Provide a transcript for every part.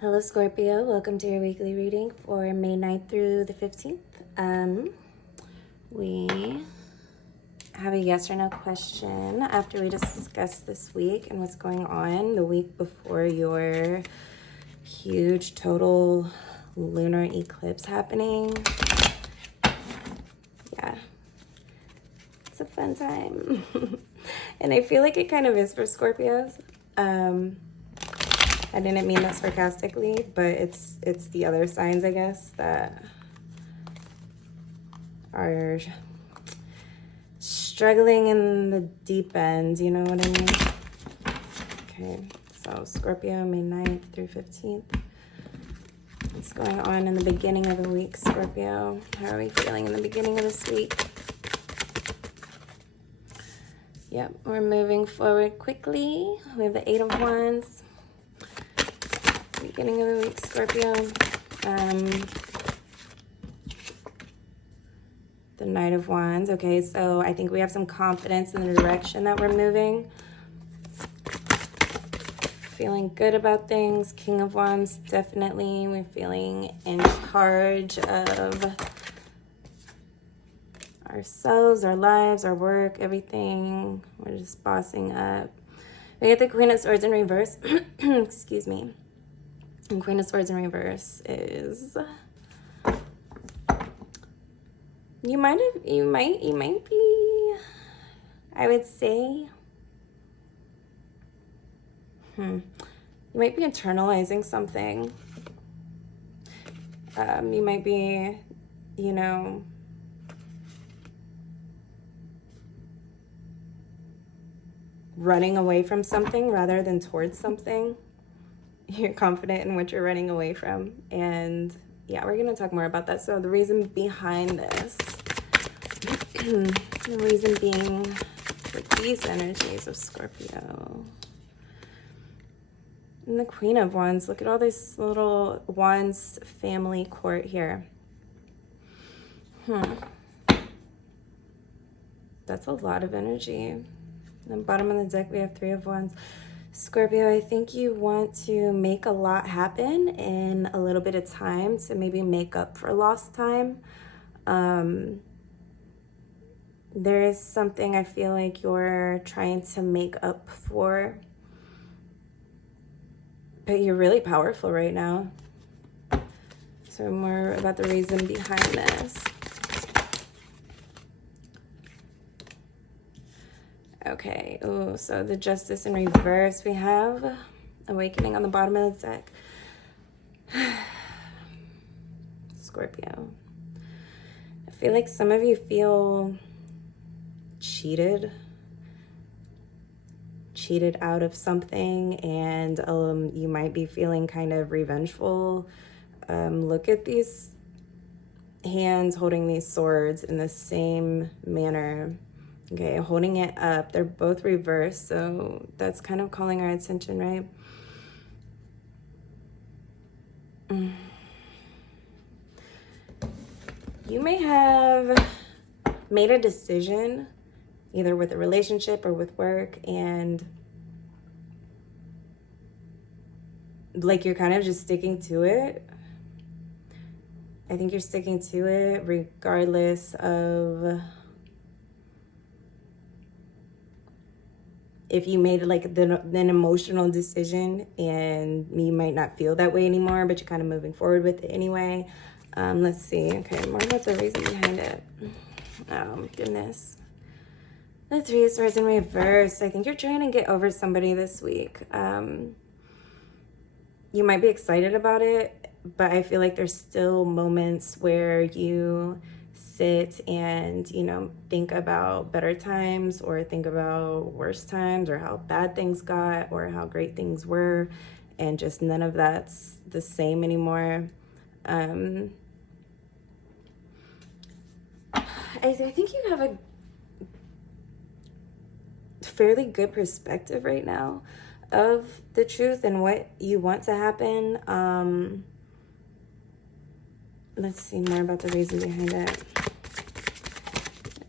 Hello Scorpio, welcome to your weekly reading for May 9th through the 15th. We have a yes or no question after we discuss this week and what's going on the week before your huge total lunar eclipse happening. Yeah, it's a fun time. And I feel like it kind of is for Scorpios. I didn't mean that sarcastically, but it's the other signs, I guess, that are struggling in the deep end, you know what I mean? Okay, so Scorpio, May 9th through 15th. What's going on in the beginning of the week, Scorpio? How are we feeling in the beginning of this week? Yep, we're moving forward quickly. We have the Eight of Wands. Beginning of the week, Scorpio. The Knight of Wands. Okay, so I think we have some confidence in the direction that we're moving. Feeling good about things. King of Wands, definitely. We're feeling in charge of ourselves, our lives, our work, everything. We're just bossing up. We get the Queen of Swords in reverse. Excuse me. And Queen of Swords in reverse is you might be, I would say, you might be internalizing something. You might be, you know, running away from something rather than towards something. You're confident in what you're running away from. And yeah, we're going to talk more about that. So the reason behind this, the reason being for these energies of Scorpio. And the Queen of Wands, look at all this little Wands family court here. That's a lot of energy. And then bottom of the deck, we have Three of Wands. Scorpio, I think you want to make a lot happen in a little bit of time to maybe make up for lost time. There is something I feel like you're trying to make up for, but you're really powerful right now. So more about the reason behind this. Okay, oh, so the Justice in reverse, we have Awakening on the bottom of the deck. Scorpio. I feel like some of you feel cheated out of something, and you might be feeling kind of revengeful. Look at these hands holding these swords in the same manner. Okay, holding it up. They're both reversed, so that's kind of calling our attention, right? You may have made a decision, either with a relationship or with work, and like you're kind of just sticking to it. I think you're sticking to it regardless of if you made like an emotional decision, and you might not feel that way anymore, but you're kind of moving forward with it anyway. Let's see. Okay, more about the reason behind it. Oh, goodness. The Three of Swords in reverse. I think you're trying to get over somebody this week. You might be excited about it, but I feel like there's still moments where you sit and, you know, think about better times, or think about worse times, or how bad things got, or how great things were, and just none of that's the same anymore. I think you have a fairly good perspective right now of the truth and what you want to happen. Let's see more about the reason behind it.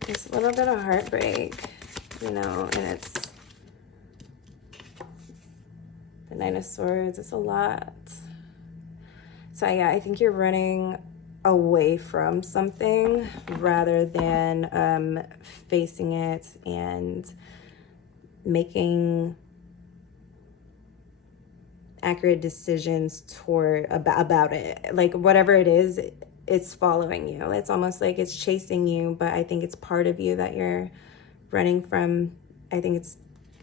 There's a little bit of heartbreak, you know, and it's the Nine of Swords. It's a lot. So yeah, I think you're running away from something rather than facing it and making accurate decisions about it. Like whatever it is, it's following you. It's almost like it's chasing you, but I think it's part of you that you're running from. I think it's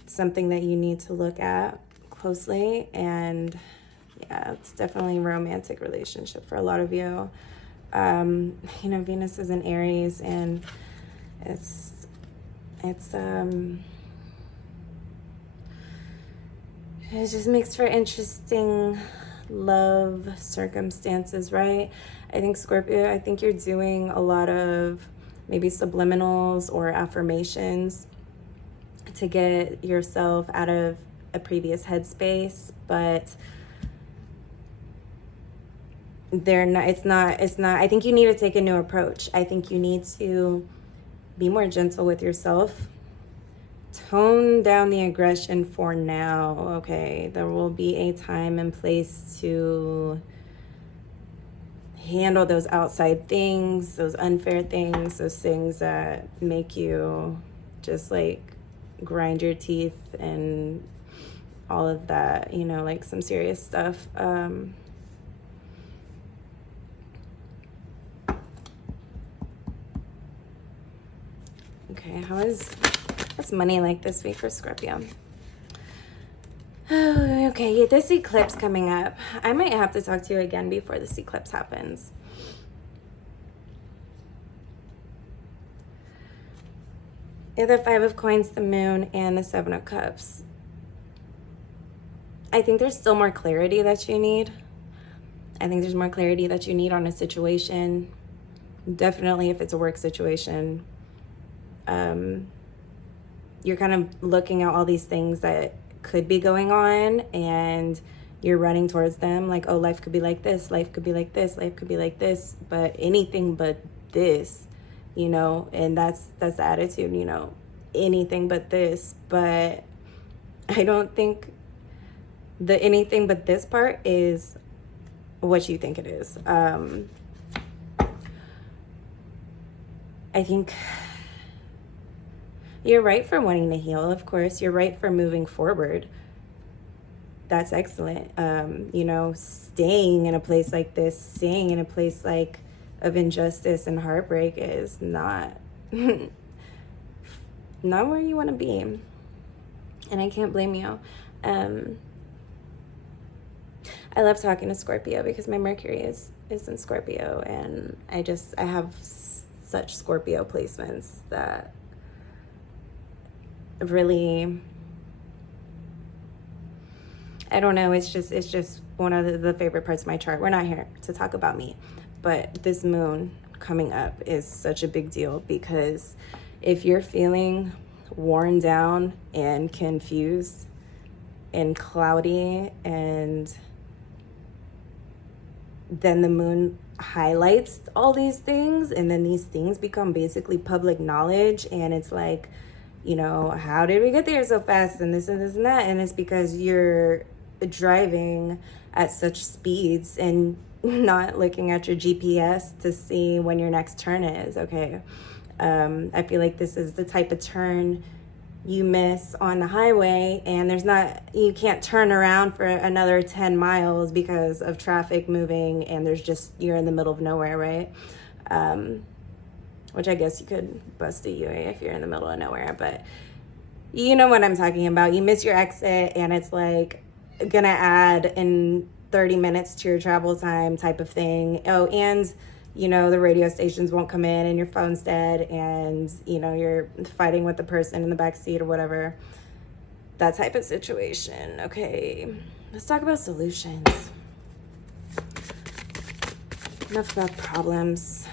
something that you need to look at closely. And yeah, it's definitely a romantic relationship for a lot of you. You know, Venus is in Aries, and it's it just makes for interesting love circumstances, right? I think Scorpio, I think you're doing a lot of maybe subliminals or affirmations to get yourself out of a previous headspace, but it's not, I think you need to take a new approach. I think you need to be more gentle with yourself. Tone down the aggression for now, okay? There will be a time and place to handle those outside things, those unfair things, those things that make you just like grind your teeth and all of that, you know, like some serious stuff. Okay, what's money like this week for Scorpio? Oh, okay, this eclipse coming up. I might have to talk to you again before this eclipse happens. The Five of Coins, the Moon, and the Seven of Cups. I think there's still more clarity that you need. I think there's more clarity that you need on a situation. Definitely if it's a work situation. You're kind of looking at all these things that could be going on and you're running towards them like, oh, life could be like this, life could be like this, life could be like this, but anything but this, you know, and that's the attitude, you know, anything but this. But I don't think the anything but this part is what you think it is. I think you're right for wanting to heal, of course. You're right for moving forward. That's excellent. You know, staying in a place like this, staying in a place like of injustice and heartbreak is not not where you want to be. And I can't blame you. I love talking to Scorpio because my Mercury is in Scorpio, and I have such Scorpio placements that really, I don't know, it's just one of the favorite parts of my chart. We're not here to talk about me, but this moon coming up is such a big deal, because if you're feeling worn down and confused and cloudy, and then the moon highlights all these things, and then these things become basically public knowledge, and it's like, you know, how did we get there so fast, and this and this and that, and it's because you're driving at such speeds and not looking at your GPS to see when your next turn is, okay? I feel like this is the type of turn you miss on the highway, and you can't turn around for another 10 miles because of traffic moving, and you're in the middle of nowhere, right? Which I guess you could bust a UA if you're in the middle of nowhere, but you know what I'm talking about. You miss your exit, and it's like gonna add in 30 minutes to your travel time type of thing. Oh, and you know, the radio stations won't come in, and your phone's dead, and you know, you're fighting with the person in the back seat or whatever. That type of situation. Okay, let's talk about solutions. Enough about problems.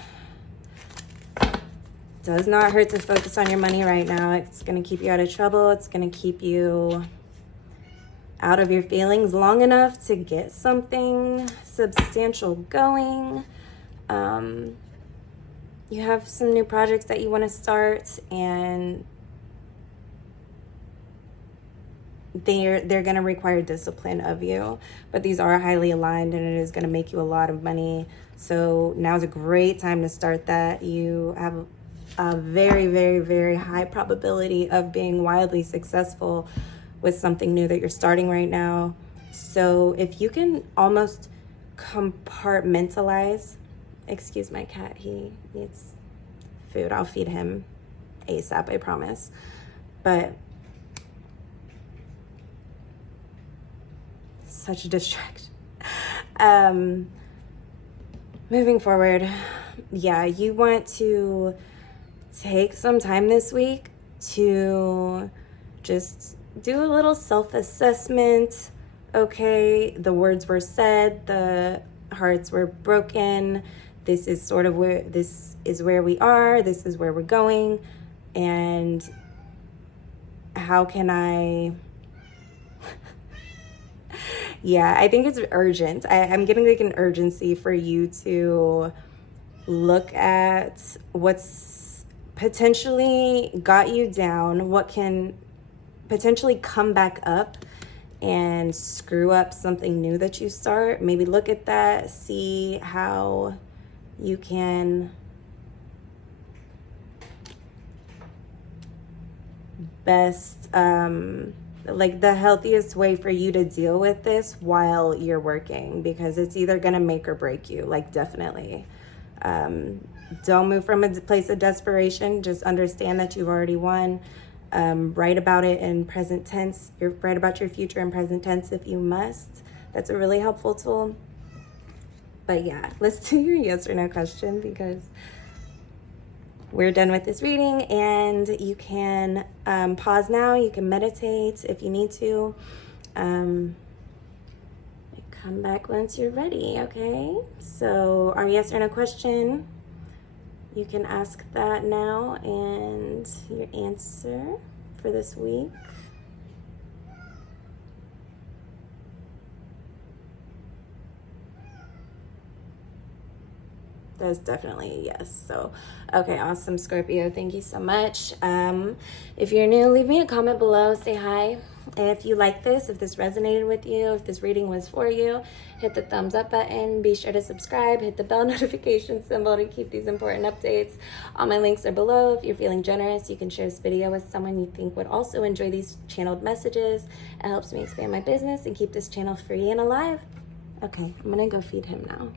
Does not hurt to focus on your money right now. It's going to keep you out of trouble. It's going to keep you out of your feelings long enough to get something substantial going. You have some new projects that you want to start, and they're going to require discipline of you, but these are highly aligned and it is going to make you a lot of money. So now's a great time to start that. You have a very, very, very high probability of being wildly successful with something new that you're starting right now. So if you can almost compartmentalize, excuse my cat, he needs food. I'll feed him ASAP, I promise. But such a distraction. Moving forward, yeah, you want to take some time this week to just do a little self-assessment. Okay, the words were said, the hearts were broken. This is sort of where we are, this is where we're going, and how can I yeah, I think it's urgent. I'm getting like an urgency for you to look at what's potentially got you down, what can potentially come back up and screw up something new that you start. Maybe look at that, see how you can best like the healthiest way for you to deal with this while you're working, because it's either gonna make or break you, like definitely. Don't move from a place of desperation. Just understand that you've already won. Write about it in present tense. Write about your future in present tense if you must. That's a really helpful tool. But yeah, let's do your yes or no question, because we're done with this reading, and you can pause now. You can meditate if you need to. Come back once you're ready, okay? So our yes or no question, you can ask that now, and your answer for this week. That's definitely a yes. So, okay, awesome, Scorpio. Thank you so much. If you're new, leave me a comment below. Say hi. And if you like this, if this resonated with you, if this reading was for you, hit the thumbs up button. Be sure to subscribe. Hit the bell notification symbol to keep these important updates. All my links are below. If you're feeling generous, you can share this video with someone you think would also enjoy these channeled messages. It helps me expand my business and keep this channel free and alive. Okay, I'm gonna go feed him now.